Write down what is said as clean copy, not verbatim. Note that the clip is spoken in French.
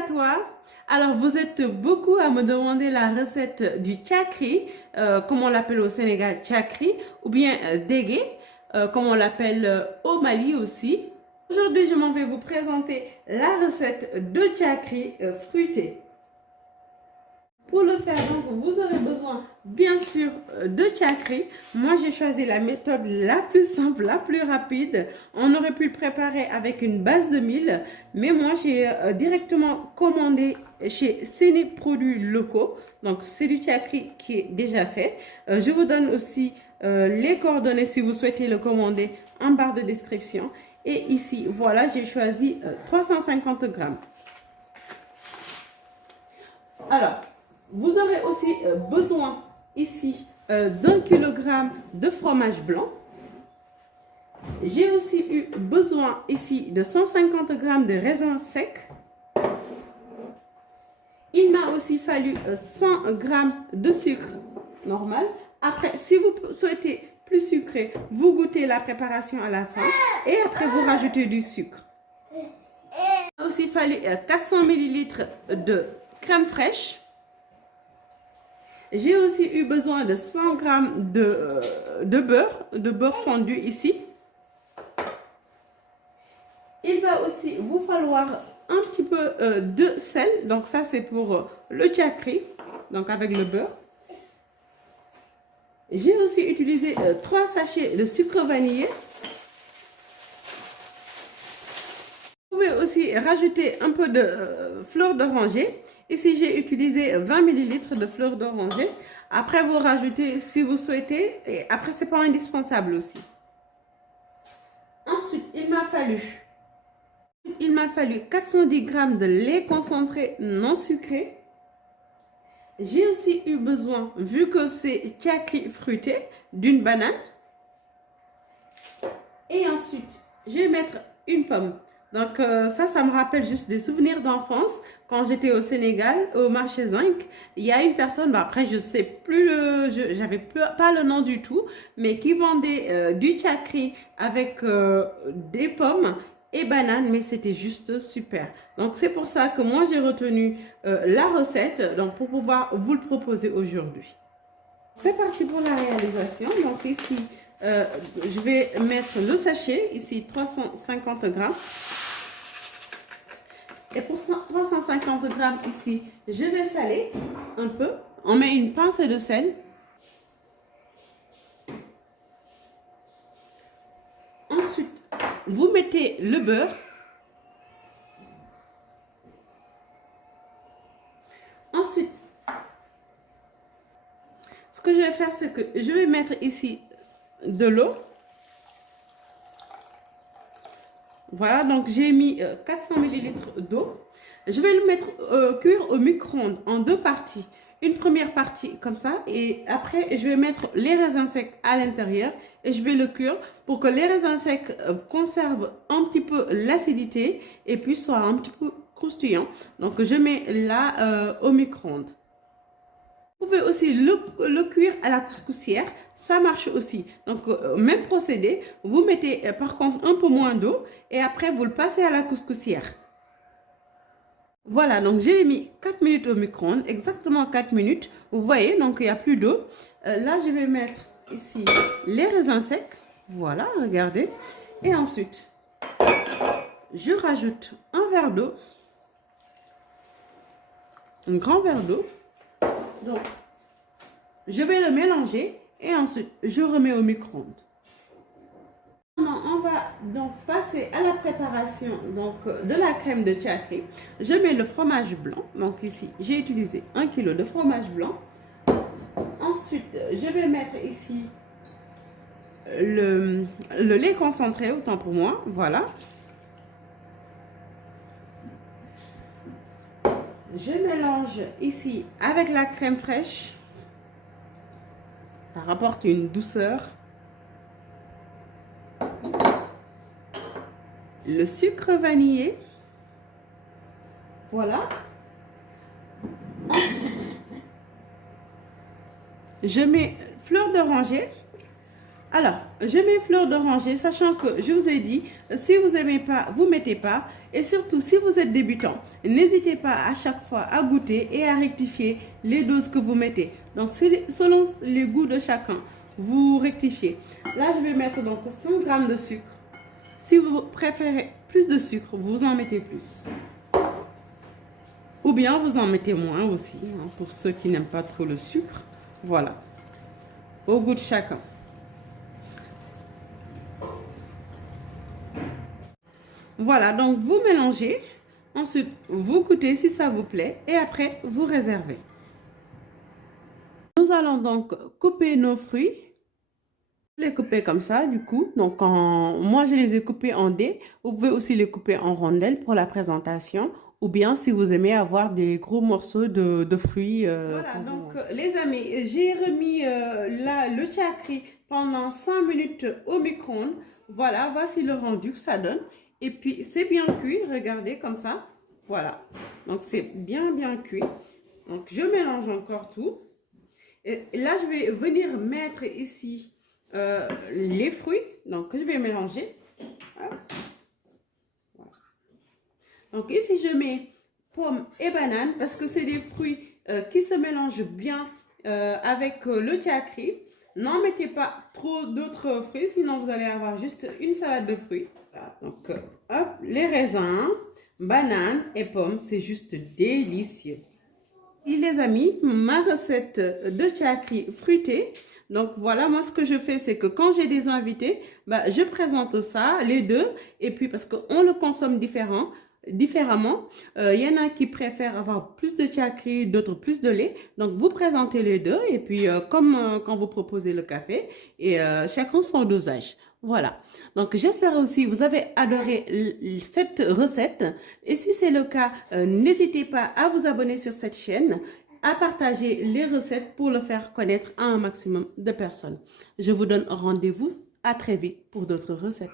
à toi. Alors, vous êtes beaucoup à me demander la recette du tchakri, comme on l'appelle au Sénégal, tchakri, ou bien dégué, comme on l'appelle au Mali aussi. Aujourd'hui, je m'en vais vous présenter la recette de tchakri fruité. Pour le faire, donc, vous aurez besoin, bien sûr, de tchakri. Moi, j'ai choisi la méthode la plus simple, la plus rapide. On aurait pu le préparer avec une base de mil, mais moi, j'ai directement commandé chez Séné Produits Locaux. Donc, c'est du tchakri qui est déjà fait. Je vous donne aussi les coordonnées si vous souhaitez le commander en barre de description. Et ici, voilà, j'ai choisi 350 grammes. Alors, vous aurez aussi besoin ici d'1 kg de fromage blanc. J'ai aussi eu besoin ici de 150 g de raisins secs. Il m'a aussi fallu 100 g de sucre normal. Après, si vous souhaitez plus sucré, vous goûtez la préparation à la fin et après vous rajoutez du sucre. Il m'a aussi fallu 400 ml de crème fraîche. J'ai aussi eu besoin de 100 g de beurre fondu ici. Il va aussi vous falloir un petit peu de sel. Donc ça c'est pour le tchakri, donc avec le beurre. J'ai aussi utilisé 3 sachets de sucre vanillé. Vous pouvez aussi rajouter un peu de fleur d'oranger. Ici, j'ai utilisé 20 ml de fleur d'oranger. Après, vous rajoutez si vous souhaitez. Et après, ce n'est pas indispensable aussi. Ensuite, il m'a fallu 410 g de lait concentré non sucré. J'ai aussi eu besoin, vu que c'est tchakri fruité, d'une banane. Et ensuite, je vais mettre une pomme. Donc ça me rappelle juste des souvenirs d'enfance. Quand j'étais au Sénégal, au marché Zinc, il y a une personne, après je sais plus, j'avais pas le nom du tout, mais qui vendait du tchakri avec des pommes et bananes, mais c'était juste super. Donc c'est pour ça que moi j'ai retenu la recette, donc pour pouvoir vous le proposer aujourd'hui. C'est parti pour la réalisation. Donc ici, je vais mettre le sachet, ici 350 g. Et pour 350 g ici, je vais saler un peu. On met une pincée de sel. Ensuite, vous mettez le beurre. Ensuite, ce que je vais faire, c'est que je vais mettre ici de l'eau. Voilà, donc j'ai mis 400 ml d'eau. Je vais le mettre cuire au micro-ondes en 2 parties. Une première partie comme ça et après je vais mettre les raisins secs à l'intérieur et je vais le cuire pour que les raisins secs conservent un petit peu l'acidité et puis soient un petit peu croustillants. Donc je mets là au micro-ondes. Vous pouvez aussi le cuire à la couscoussière, ça marche aussi. Donc, même procédé, vous mettez par contre un peu moins d'eau et après vous le passez à la couscoussière. Voilà, donc j'ai mis 4 minutes au micro-ondes, exactement 4 minutes. Vous voyez, donc il n'y a plus d'eau. Là, je vais mettre ici les raisins secs. Voilà, regardez. Et ensuite, je rajoute un verre d'eau, un grand verre d'eau. Donc, je vais le mélanger et ensuite, je remets au micro-ondes. On va donc passer à la préparation donc, de la crème de tchakri. Je mets le fromage blanc. Donc ici, j'ai utilisé 1 kg de fromage blanc. Ensuite, je vais mettre ici le lait concentré, autant pour moi. Voilà. Je mélange ici avec la crème fraîche. Ça rapporte une douceur. Le sucre vanillé. Voilà. Ensuite, je mets fleur d'oranger. Alors, je mets fleur d'oranger, sachant que je vous ai dit, si vous n'aimez pas, vous ne mettez pas. Et surtout, si vous êtes débutant, n'hésitez pas à chaque fois à goûter et à rectifier les doses que vous mettez. Donc, selon les goûts de chacun, vous rectifiez. Là, je vais mettre donc 100 grammes de sucre. Si vous préférez plus de sucre, vous en mettez plus. Ou bien, vous en mettez moins aussi, hein, pour ceux qui n'aiment pas trop le sucre. Voilà, au goût de chacun. Voilà, donc vous mélangez. Ensuite, vous goûtez si ça vous plaît. Et après, vous réservez. Nous allons donc couper nos fruits. Les couper comme ça, du coup. Donc, moi, je les ai coupés en dés. Vous pouvez aussi les couper en rondelles pour la présentation. Ou bien, si vous aimez avoir des gros morceaux de fruits. Voilà, donc, les amis, j'ai remis le chakri pendant 5 minutes au micro-ondes. Voilà, voici le rendu que ça donne. Et puis, c'est bien cuit, regardez comme ça. Voilà, donc c'est bien cuit. Donc, je mélange encore tout. Et là, je vais venir mettre ici les fruits. Donc, je vais mélanger. Voilà. Donc, ici, je mets pommes et bananes parce que c'est des fruits qui se mélangent bien avec le chakri. N'en mettez pas trop d'autres fruits, sinon vous allez avoir juste une salade de fruits. Voilà. Donc, hop, les raisins, bananes et pommes, c'est juste délicieux. Et les amis, ma recette de chakri fruité. Donc voilà, moi ce que je fais, c'est que quand j'ai des invités, je présente ça, les deux, et puis parce qu'on le consomme différemment. Il y en a qui préfèrent avoir plus de chakri, d'autres plus de lait. Donc vous présentez les deux, et puis comme quand vous proposez le café, et chacun son dosage. Voilà, donc j'espère aussi que vous avez adoré cette recette. Et si c'est le cas, n'hésitez pas à vous abonner sur cette chaîne, à partager les recettes pour le faire connaître à un maximum de personnes. Je vous donne rendez-vous à très vite pour d'autres recettes.